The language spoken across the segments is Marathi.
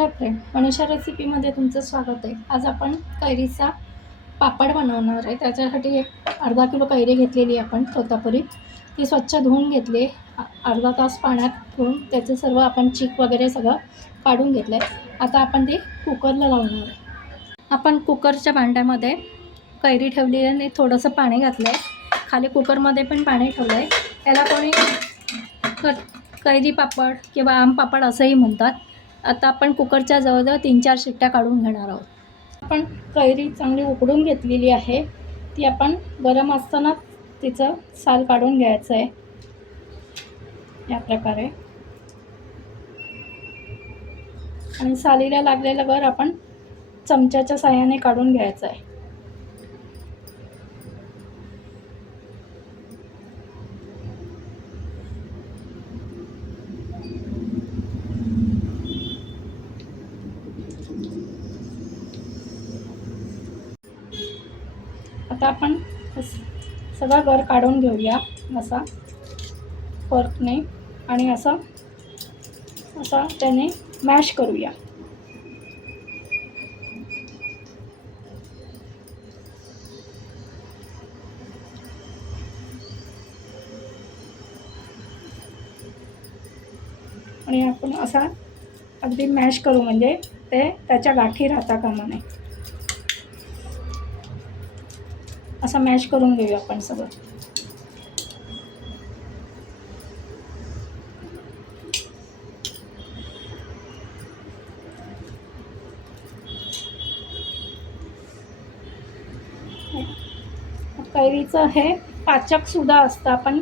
हॅलो फ्रेंड, मनीषा रेसिपीमध्ये तुमचं स्वागत आहे. आज आपण कैरीचा पापड बनवणार आहे. त्याच्यासाठी एक अर्धा किलो कैरी घेतलेली आपण तोतापुरी. ती स्वच्छ धुवून घेतली. अर्धा तास पाण्यात ठेवून त्याचं सर्व आपण चीक वगैरे सगळं काढून घेतलं आहे. आता आपण ती कुकरला लावणार आहे. आपण कुकरच्या भांड्यामध्ये कैरी ठेवली आणि थोडंसं पाणी घातलं आहे. खाली कुकरमध्ये पण पाणी ठेवलं आहे. त्याला कोणी कैरी पापड किंवा आम पापड असंही म्हणतात. आता आपण कुकरच्या जवळजवळ 3-4 शिट्ट्या काढून घेणार आहोत. आपण कैरी चांगली उकडून घेतलेली आहे. ती आपण गरम असताना तिचं साल काढून घ्यायचं आहे या प्रकारे. आणि सालीला लागलेलं गर आपण चमच्याच्या साहाय्याने काढून घ्यायचं आहे. आता आपण सगळा गर काढून घेऊया असा फोर्कने आणि असा त्याने मॅश करूया. आणि आपण असा अगदी मॅश करू म्हणजे ते त्याच्या गाठी राहता कामा नये. असं मॅश करून घेऊया आपण सगळं. कैरीचं हे पाचक सुद्धा असतं. आपण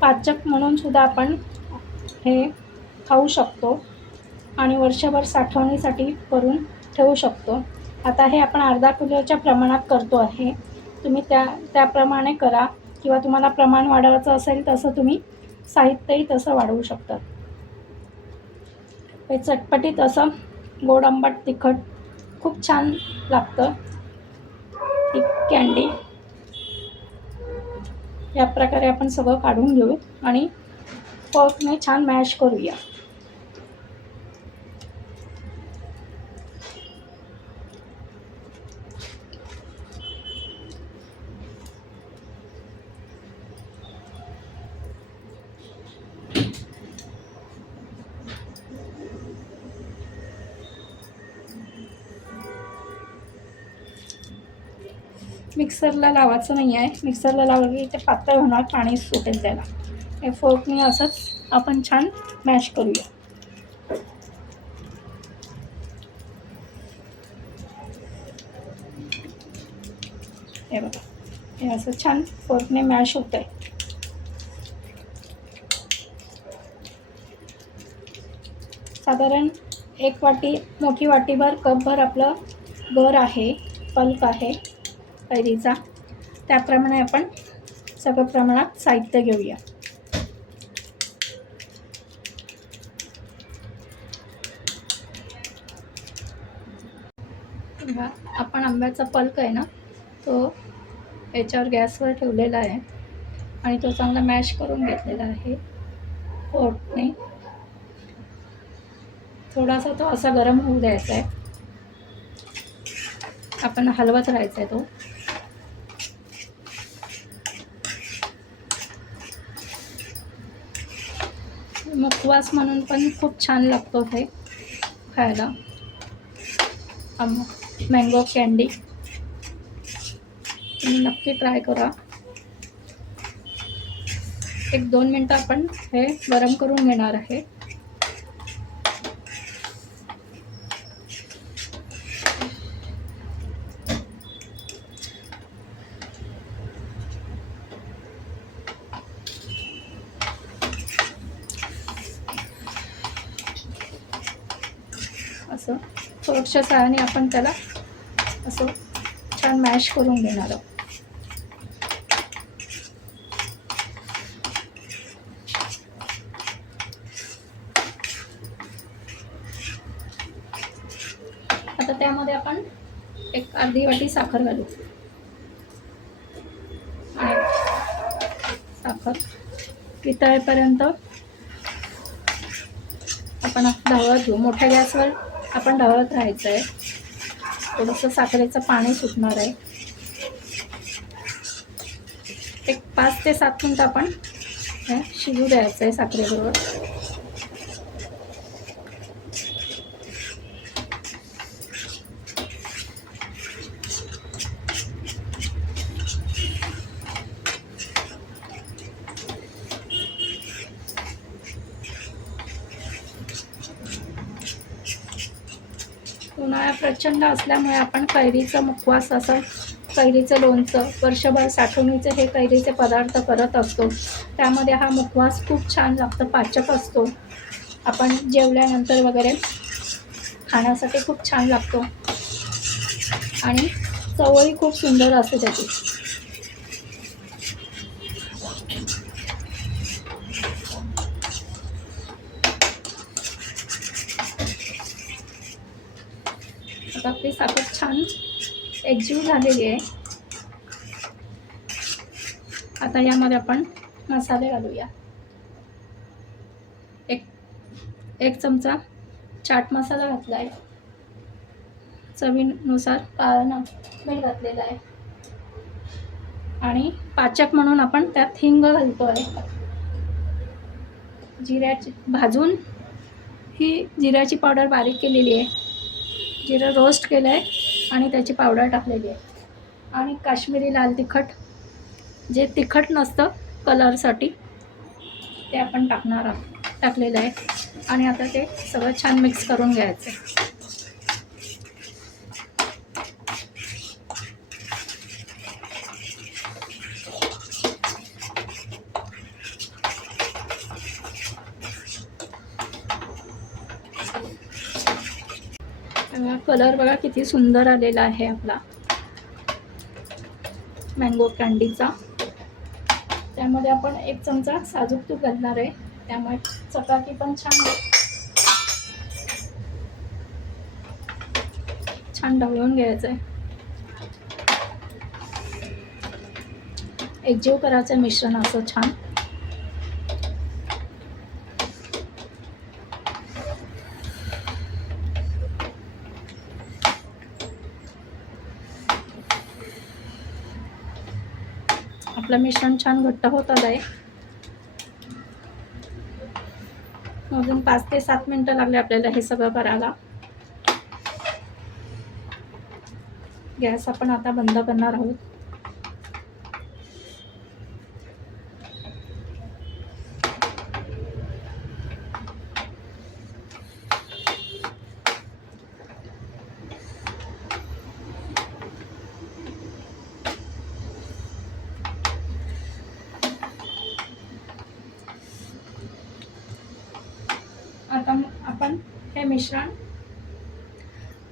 पाचक म्हणून सुद्धा आपण हे खाऊ शकतो आणि वर्षभर साठवणीसाठी करून ठेवू शकतो. आता हे आपण अर्धा किलोच्या प्रमाणात करतो आहे. तुम्ही त्याप्रमाणे करा किंवा तुम्हाला प्रमाण वाढवायचं असेल तसं तुम्ही साहित्यही तसं वाढवू शकता. हे चटपटीत असं गोड आंबट तिखट खूप छान लागतं. ही कँडी या प्रकारे आपण सगळं काढून घेऊ आणि फोर्कने छान मॅश करूया. मिक्सरला लावायचं नाही आहे. मिक्सरला लावलं की ते पातळ होणार, पाणी सुटेल त्याला. हे फोर्कने असंच आपण छान मॅश करूया. हे बघा, हे असं छान फोर्कने मॅश होतं आहे. साधारण एक वाटी, मोठी वाटीभर कपभर आपलं गर आहे, पल्प आहे कैरीचा. त्याप्रमाणे आपण सगळं प्रमाणात साहित्य घेऊया. आपण आंब्याचा पल्प आहे ना, तो याच्यावर गॅसवर ठेवलेला आहे आणि तो चांगला मॅश करून घेतलेला आहे फोर्कने. थोडासा तो असा गरम होऊ द्यायचा आहे. आपण हलवत राहायचा आहे तो. मुखवास म्हणून पण खूप छान लागतो हे खायला. मँगो कँडी तुम्ही नक्की ट्राय करा. 1-2 मिनटं आपण हे गरम करून घेणार आहे. असं थोड्याशा साहाय्याने आपण त्याला असं छान मॅश करून घेणार आहोत. आता त्यामध्ये आपण एक अर्धी वाटी साखर घालू. साखर वितळेपर्यंत आपण ढवळत घेऊ. मोठ्या गॅसवर आपण ढवळत राहायचं आहे. थोडंसं साखरेचं पाणी सुटणार आहे. एक 5 ते 7 मिनटं आपण हे शिजू द्यायचं आहे साखरेबरोबर. उन्हाळा प्रचंड असल्यामुळे आपण कैरीचं मुखवास असं कैरीचं लोणचं वर्षभर साठवणीचे हे कैरीचे पदार्थ करत असतो. त्यामध्ये हा मुखवास खूप छान लागतं, पाचक असतो. आपण जेवल्यानंतर वगैरे खाण्यासाठी खूप छान लागतो आणि चवही खूप सुंदर असते त्याची. आता आपली साखर छान एकजीव झालेली आहे. आता यामध्ये आपण मसाले घालूया. एक चमचा चाट मसाला घातला आहे. चवीनुसार काळं मीठ घातलेलं आहे आणि पाचक म्हणून आपण त्यात हिंग घालतो आहे. जिऱ्याची भाजून ही जिऱ्याची पावडर बारीक केलेली आहे. जिरं रोस्ट केलं आहे आणि त्याची पावडर टाकलेली आहे. आणि काश्मीरी लाल तिखट, जे तिखट नसतं कलरसाठी, ते आपण टाकलेलं आहे. आणि आता ते सगळं छान मिक्स करून घ्यायचं. कलर बघा किती सुंदर आलेला आहे आपला मँगो कँडीचा. त्यामध्ये आपण 1 चमचा साजूक तूप घालणार आहे, त्यामुळे चपाती पण छान ढवळून घ्यायचं आहे. एकजीव करायचं मिश्रण असं छान. आपलं मिश्रण छान घट्ट होत आलं आहे. अजून 5 ते 7 मिनटं लागले आपल्याला हे सगळं करायला. गॅस आपण आता बंद करणार आहोत. आता आपण हे मिश्रण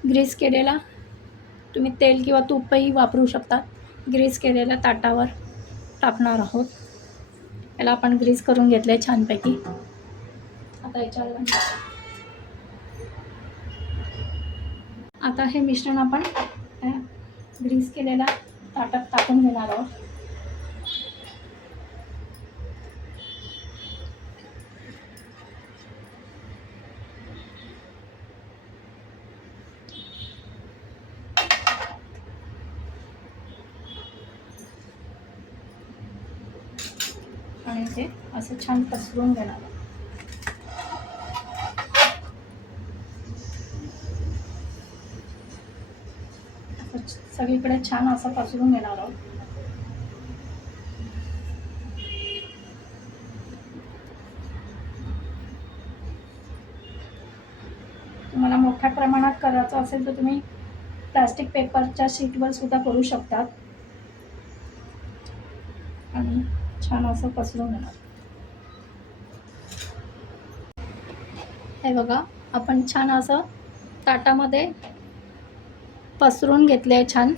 ग्रीस केलेला, तुम्ही तेल किंवा तूपही वापरू शकता, ग्रीस केलेल्या ताटावर टाकणार आहोत. याला आपण ग्रीस करून घेतलं आहे छानपैकी. आता याच्यावर आता हे मिश्रण आपण ग्रीस केलेल्या ताटात टाकून घेणार आहोत. आणि ते असं छान पसरवून घेणार. सगळीकडे छान असं पसरवून घेणार आहोत. तुम्हाला मोठ्या प्रमाणात करायचं असेल तर तुम्ही प्लास्टिक पेपरच्या शीटवर सुद्धा करू शकतात. आणि छान असं पसरवून घेणार. हे बघा, आपण छान असं ताटामध्ये पसरून घेतले आहे छान.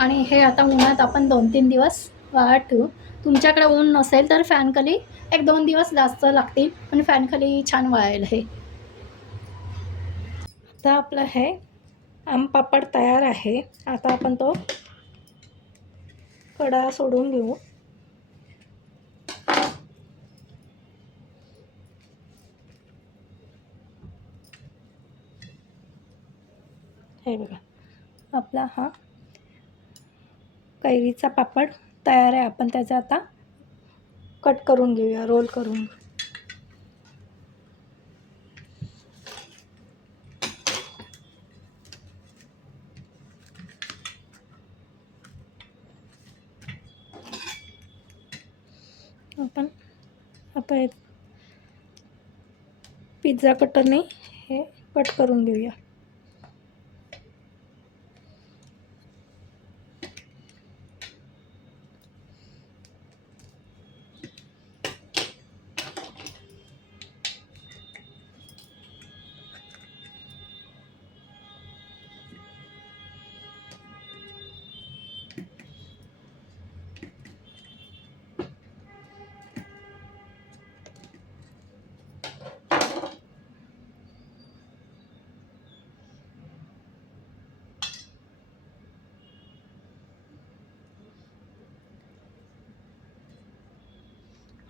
आणि हे आता उन्हात आपण 2-3 दिवस वाळत ठेवू. तुमच्याकडे ऊन नसेल तर फॅनखाली 1-2 दिवस जास्त लागतील, पण फॅनखाली छान वाळेल हे. आता आपलं हे आम पापड तयार आहे. आता आपण तो कडा सोडून घेऊ. हे बघा, आपला हा कैरीचा पापड तयार आहे. आपण त्याचा आता कट करून घेऊया, रोल करून. आपण आता पिझ्झा कटरने हे कट करून घेऊया.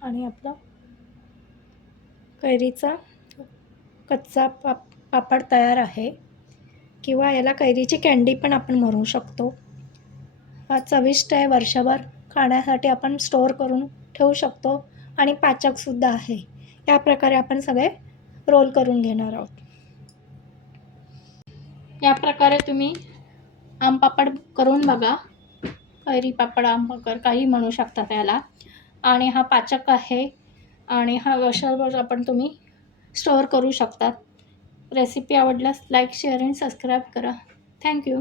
आणि आपला कैरीचा कच्चा पापड तयार आहे. किंवा याला कैरीची कँडी पण आपण म्हणू शकतो. हा चविष्ट आहे, वर्षभर खाण्यासाठी आपण स्टोअर करून ठेवू शकतो आणि पाचकसुद्धा आहे. या प्रकारे आपण सगळे रोल करून घेणार आहोत. या प्रकारे तुम्ही आमपापड करून बघा. कैरी पापड, आमपापड काही म्हणू शकता त्याला. आणि हा पाचक आहे आणि हा वर्षभर आपण तुम्ही स्टोअर करू शकतात. रेसिपी आवडल्यास लाईक, शेअर आणि सबस्क्राईब करा. थँक्यू.